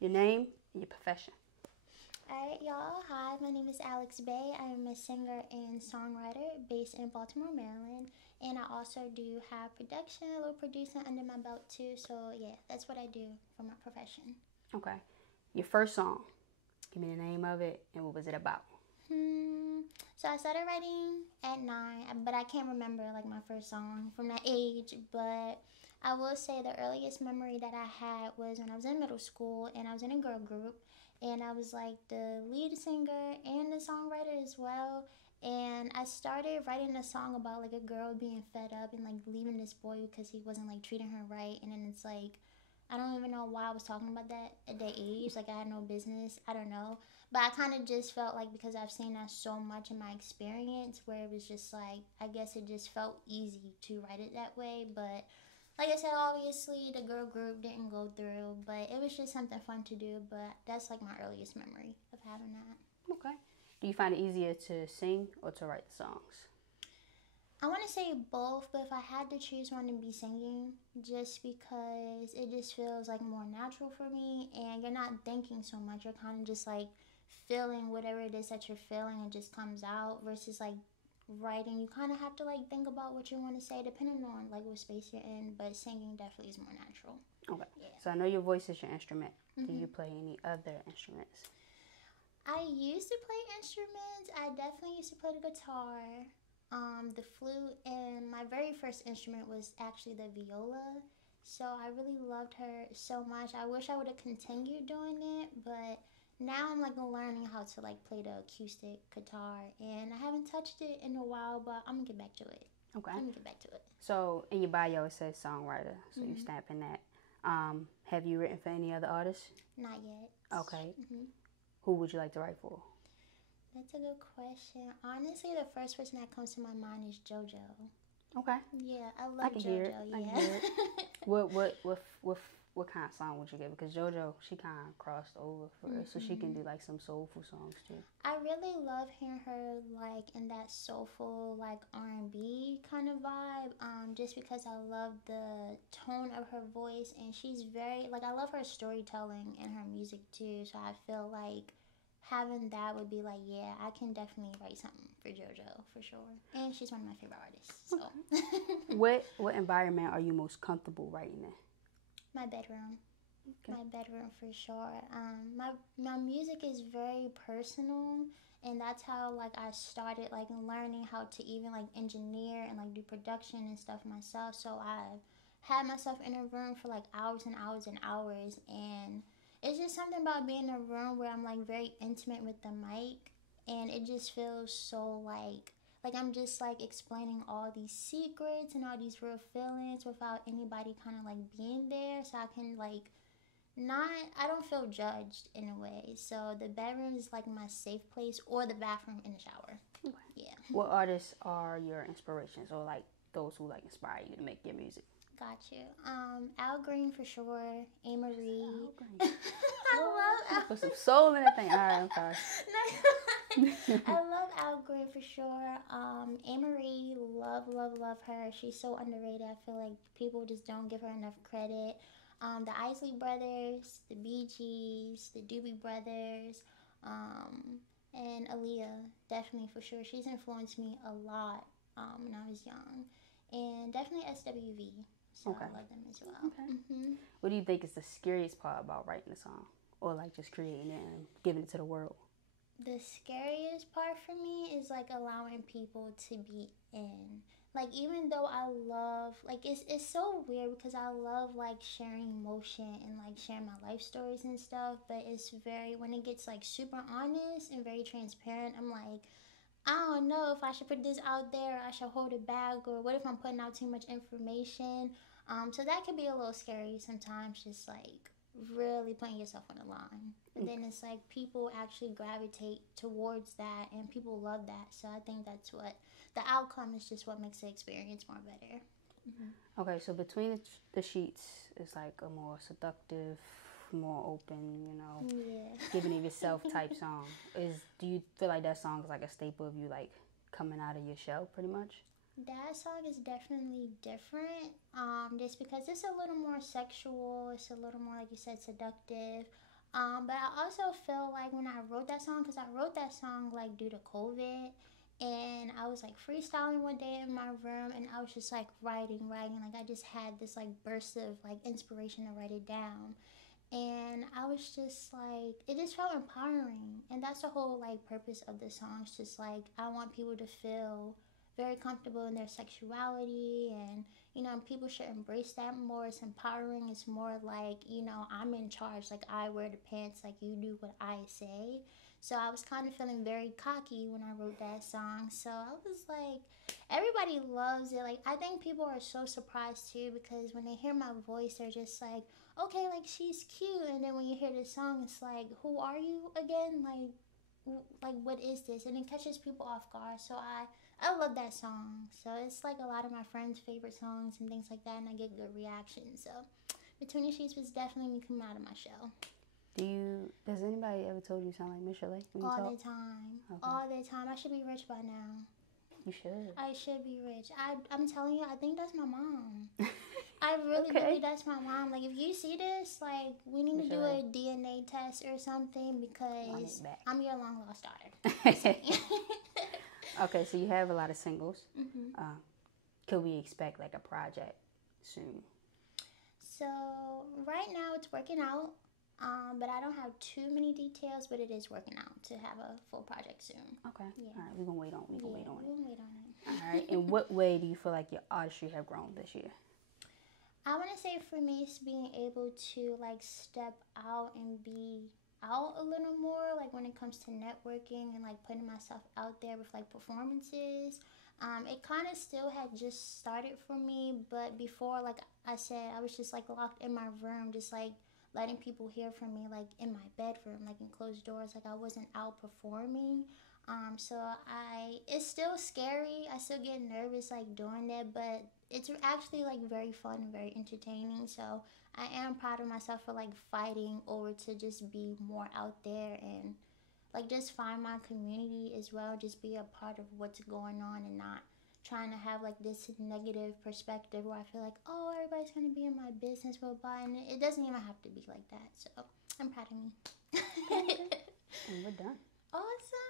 Your name and your profession. Alright, y'all. Hi, my name is Alyx Baye. I am a singer and songwriter based in Baltimore, Maryland. And I also do have production, a little producing under my belt too. So, yeah, that's what I do for my profession. Okay. Your first song. Give me the name of it and what was it about? So I started writing at 9, but I can't remember like my first song from that age. But I will say the earliest memory that I had was when I was in middle school and I was in a girl group, and I was like the lead singer and the songwriter as well. And I started writing a song about like a girl being fed up and like leaving this boy because he wasn't like treating her right. And then it's like, I don't even know why I was talking about that at that age. Like, I had no business. I don't know. But I kind of just felt like, because I've seen that so much in my experience, where it was just like, I guess it just felt easy to write it that way. But like I said, obviously the girl group didn't go through, but it was just something fun to do. But that's like my earliest memory of having that. Okay. Do you find it easier to sing or to write the songs? I want to say both, but if I had to choose one, to be singing, just because it just feels like more natural for me, and you're not thinking so much. You're kind of just like feeling whatever it is that you're feeling, it just comes out. Versus like writing, you kind of have to like think about what you want to say, depending on like what space you're in. But singing definitely is more natural. Okay. Yeah. So I know your voice is your instrument. Do you play any other instruments? I used to play instruments. I definitely used to play the guitar, the flute, and my very first instrument was actually the viola. So I really loved her so much. I wish I would have continued doing it, but now I'm like learning how to like play the acoustic guitar, and I haven't touched it in a while, but I'm gonna get back to it. Okay. I'm gonna get back to it. So in your bio it says songwriter, so you stamping that. Have you written for any other artists? Not yet. Okay. Who would you like to write for? That's a good question. Honestly, the first person that comes to my mind is JoJo. Okay. Yeah, I I love can JoJo. hear it. Yeah. I can hear it. What kind of song would you give? Because JoJo, she kind of crossed over for us, so she can do like some soulful songs too. I really love hearing her like in that soulful like R&B kind of vibe. Just because I love the tone of her voice, and she's very like, I love her storytelling and her music too. So I feel like having that would be like, yeah, I can definitely write something for JoJo for sure. And she's one of my favorite artists. So What environment are you most comfortable writing in? my bedroom. Okay. My bedroom for sure. My music is very personal, and that's how like I started like learning how to even like engineer and like do production and stuff myself. So I had myself in a room for like hours and hours and hours, and it's just something about being in a room where I'm like very intimate with the mic, and it just feels so like I'm just like explaining all these secrets and all these real feelings without anybody kind of like being there, so I can like not, I don't feel judged in a way. So the bedroom is like my safe place, or the bathroom in the shower. Okay. Yeah. What artists are your inspirations, or like those who like inspire you to make your music? Got you. Al Green for sure. A. Marie. Oh, great. I love Al. Put some soul in that thing. All right, I'm sorry. I love Al Green for sure. A. Marie, love her. She's so underrated. I feel like people just don't give her enough credit. The Isley Brothers, the Bee Gees, the Doobie Brothers, and Aaliyah, definitely for sure. She's influenced me a lot when I was young. And definitely SWV. So Okay. I love them as well. Okay. What do you think is the scariest part about writing a song, or like just creating it and giving it to the world? The scariest part for me is like allowing people to be in. Like, even though I love, like, it's so weird because I love like sharing emotion and like sharing my life stories and stuff, but it's very, when it gets like super honest and very transparent, I'm like, I don't know if I should put this out there, or I should hold it back, or what if I'm putting out too much information. So that could be a little scary sometimes, just like really putting yourself on the line. But then it's like people actually gravitate towards that, and people love that. So I think that's what the outcome is, just what makes the experience more better. Okay, so between the sheets is like a more seductive, more open, Yeah. giving of yourself type song. Do you feel like that song is like a staple of you like coming out of your shell pretty much? That song is definitely different, just because it's a little more sexual. It's a little more, like you said, seductive. But I also feel like when I wrote that song, because I wrote that song like due to COVID, and I was like freestyling one day in my room, and I was just like writing. Like I just had this like burst of like inspiration to write it down, and I was just like, it just felt empowering, and that's the whole like purpose of the song. It's just like I want people to feel very comfortable in their sexuality, and people should embrace that more. It's empowering. It's more like, I'm in charge, like I wear the pants, like you do what I say. So I was kind of feeling very cocky when I wrote that song. So I was like, everybody loves it. Like I think people are so surprised too, because when they hear my voice, they're just like, okay, like she's cute, and then when you hear the song, it's like, who are you again? Like what is this? And it catches people off guard. So I love that song. So it's like a lot of my friends' favorite songs and things like that, and I get good reactions. So Between the Sheets was definitely me coming out of my shell. Does anybody ever told you sound like Michelle when you All talk? the time. Okay. All the time. I should be rich by now. You should. I should be rich. I'm telling you, I think that's my mom. I really Okay. believe that's my mom. Like, if you see this, like, we need to do a DNA test or something, because I'm your long lost daughter. Okay, so you have a lot of singles. Mm-hmm. Could we expect like a project soon? So right now it's working out, but I don't have too many details. But it is working out to have a full project soon. Okay. Yeah. All right. We're gonna wait on. We're wait on it. gonna wait on it. All right. In what way do you feel like your artistry have grown this year? I want to say for me, it's being able to like step out and be out a little more, like when it comes to networking and like putting myself out there with like performances. It kind of still had just started for me, but before, like I said, I was just like locked in my room, just like letting people hear from me, like in my bedroom, like in closed doors, like I wasn't out performing. So it's still scary. I still get nervous like doing that, but it's actually like very fun and very entertaining. So I am proud of myself for like fighting over to just be more out there and like just find my community as well, just be a part of what's going on, and not trying to have like this negative perspective where I feel like, oh, everybody's gonna be in my business, blah blah, and it doesn't even have to be like that. So I'm proud of me. And we're done. Awesome.